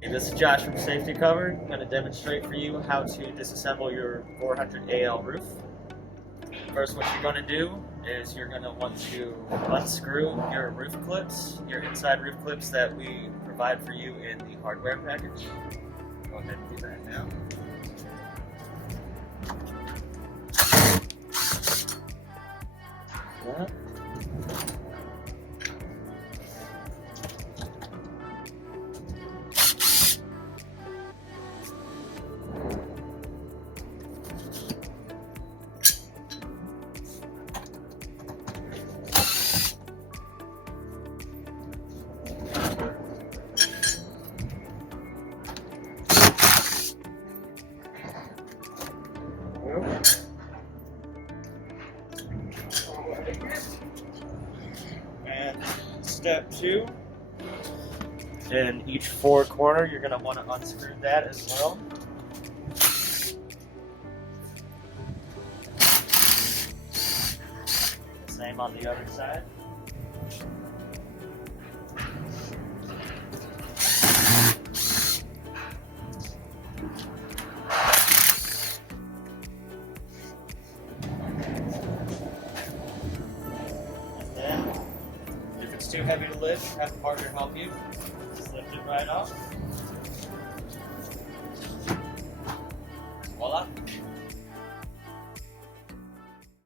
Hey, this is Josh from Safety Cover. I'm going to demonstrate for you how to disassemble your 400 AL roof. First, what you're going to do is you're going to want to unscrew your roof clips, your inside roof clips that we provide for you in the hardware package. Go ahead and do that now. That. And step 2, in each four corner, you're going to want to unscrew that as well. The same on the other side. If it's too heavy to lift, have a partner help you. Just lift it right off. Voila.